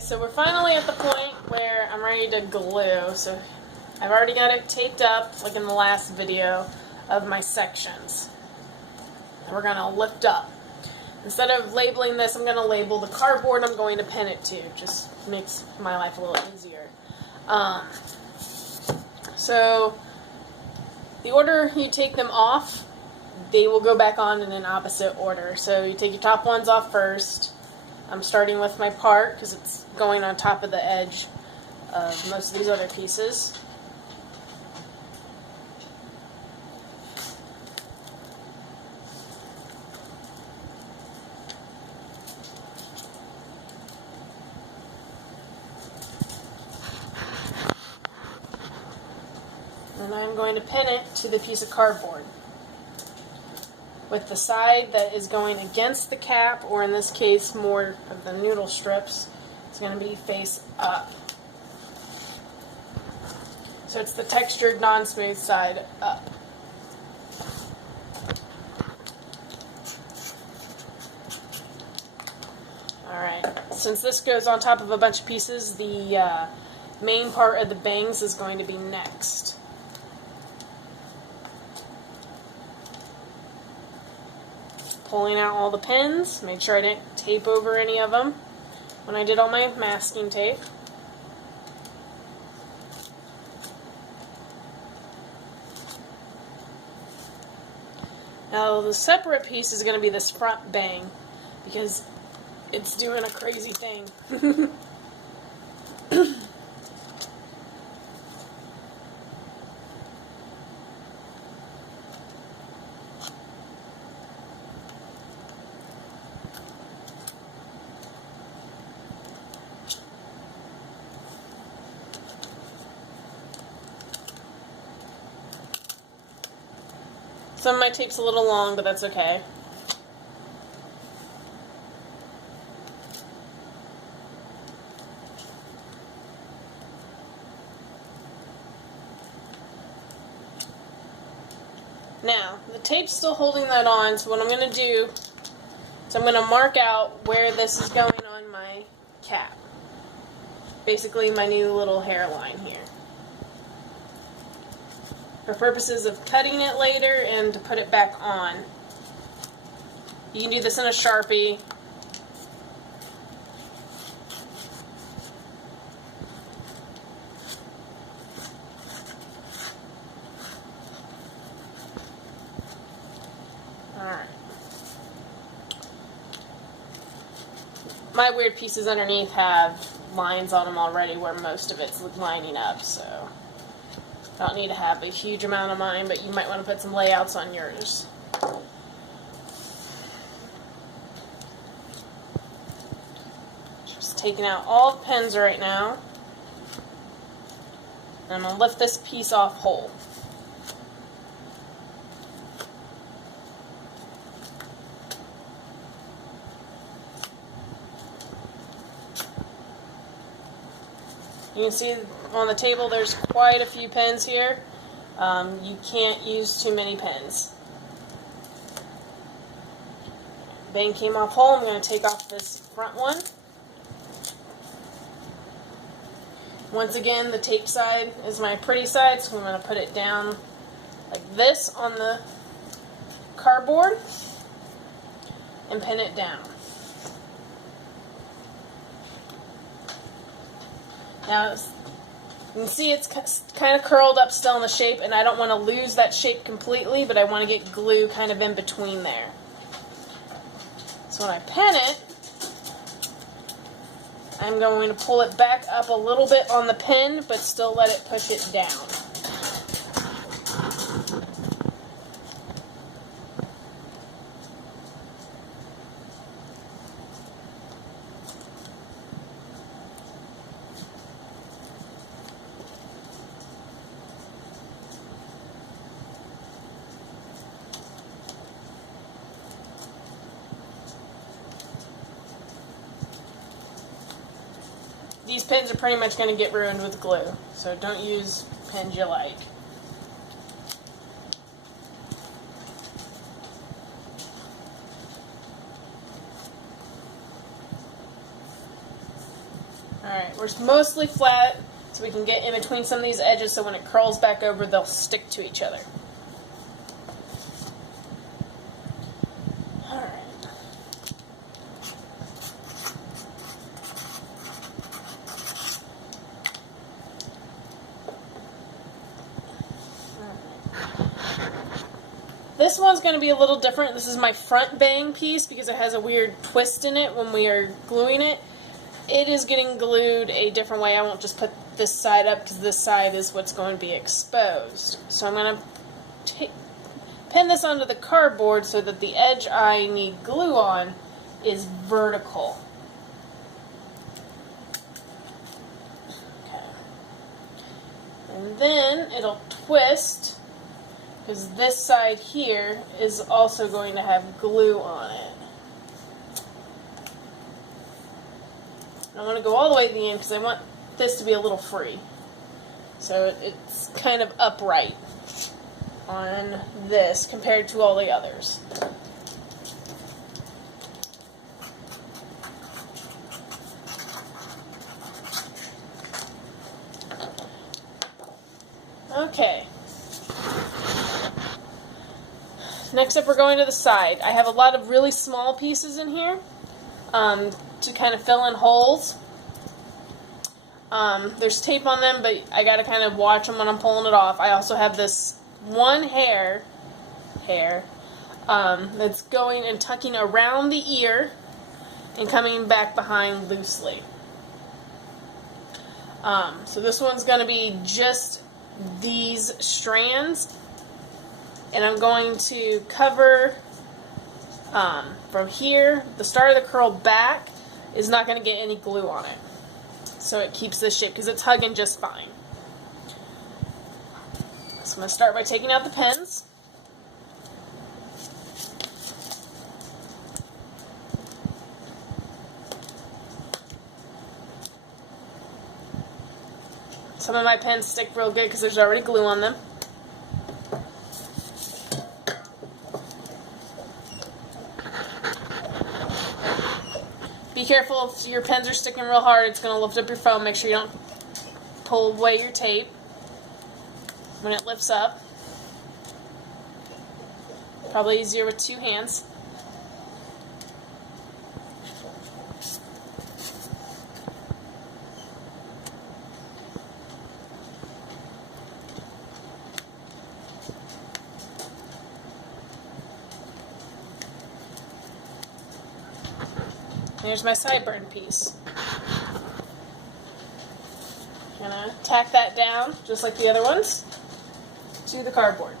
So we're finally at the point where I'm ready to glue. So I've already got it taped up, like in the last video, of my sections. And we're going to lift up. Instead of labeling this, I'm going to label the cardboard I'm going to pin it to. Just makes my life a little easier. So the order you take them off, they will go back on in an opposite order. So you take your top ones off first. I'm starting with my part because it's going on top of the edge of most of these other pieces. And I'm going to pin it to the piece of cardboard, with the side that is going against the cap, or in this case more of the noodle strips, it's going to be face up. So it's the textured non-smooth side up. Alright, since this goes on top of a bunch of pieces, the main part of the bangs is going to be next. Pulling out all the pins, made sure I didn't tape over any of them when I did all my masking tape. Now the separate piece is going to be this front bang, because it's doing a crazy thing. Some of my tape's a little long, but that's okay. Now, the tape's still holding that on, so what I'm going to do is I'm going to mark out where this is going on my cap. Basically my new little hairline here. For purposes of cutting it later and to put it back on. You can do this in a Sharpie. Alright. My weird pieces underneath have lines on them already where most of it's lining up, so I don't need to have a huge amount of mine, but you might want to put some layouts on yours. Just taking out all the pins right now. And I'm going to lift this piece off whole. You can see on the table there's quite a few pins here. You can't use too many pins. Bang came off whole. I'm going to take off this front one. Once again, the tape side is my pretty side, so I'm going to put it down like this on the cardboard and pin it down. Now, you can see it's kind of curled up still in the shape, and I don't want to lose that shape completely, but I want to get glue kind of in between there. So when I pin it, I'm going to pull it back up a little bit on the pin, but still let it push it down. These pins are pretty much going to get ruined with glue, so don't use pins you like. Alright, we're mostly flat, so we can get in between some of these edges so when it curls back over, they'll stick to each other. Alright. This one's going to be a little different. This is my front bang piece because it has a weird twist in it when we are gluing it. It is getting glued a different way. I won't just put this side up because this side is what's going to be exposed. So I'm going to pin this onto the cardboard so that the edge I need glue on is vertical. Okay. And then it'll twist because this side here is also going to have glue on it. I want to go all the way to the end because I want this to be a little free. So it's kind of upright on this compared to all the others. Okay. Next up, we're going to the side. I have a lot of really small pieces in here to kind of fill in holes. There's tape on them, but I got to kind of watch them when I'm pulling it off. I also have this one hair that's going and tucking around the ear and coming back behind loosely. So this one's going to be just these strands. And I'm going to cover from here, the start of the curl back is not going to get any glue on it. So it keeps this shape because it's hugging just fine. So I'm going to start by taking out the pins. Some of my pins stick real good because there's already glue on them. Be careful if your pens are sticking real hard, it's going to lift up your foam. Make sure you don't pull away your tape when it lifts up. Probably easier with two hands. Here's my sideburn piece. I'm going to tack that down, just like the other ones, to the cardboard.